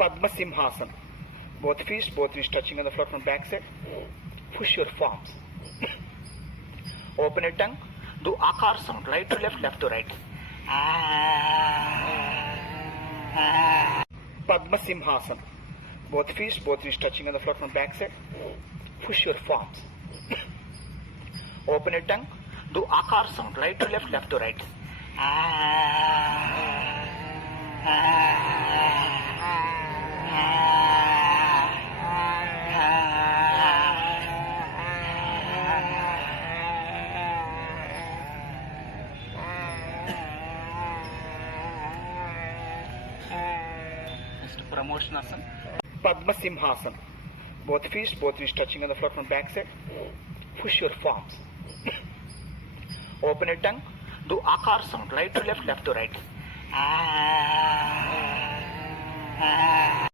Padmasimhasana. Both knees touching on the floor from back side. Push your palms. Open your tongue. Do akar sound. Right to left to right. Padmasimhasana. Both knees touching on the floor from back side. Push your palms. Open your tongue. Do akar sound. Right to left to right. Next, Pramotionasana. Padmasimhasana. Both knees touching on the floor from back side. Push your palms. Open your tongue. Do akar sound. Right to left to right.